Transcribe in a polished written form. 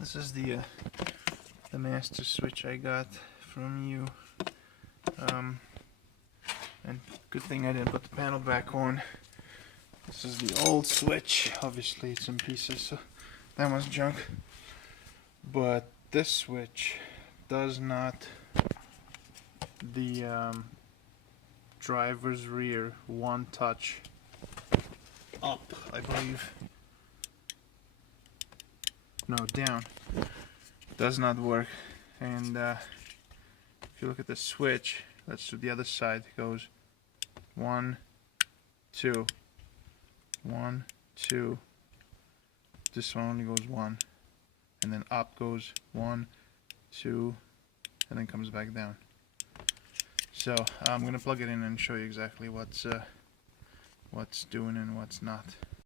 This is the master switch I got from you. And good thing I didn't put the panel back on. This is the old switch. Obviously it's in pieces, so that one's junk. But this switch does not, the driver's rear one touch up, I believe. No, down. Does not work. And if you look at the switch, let's do the other side. It goes 1, 2, 1, 2. This one only goes 1, and then up goes 1, 2, and then comes back down. So I'm gonna plug it in and show you exactly what's doing and what's not.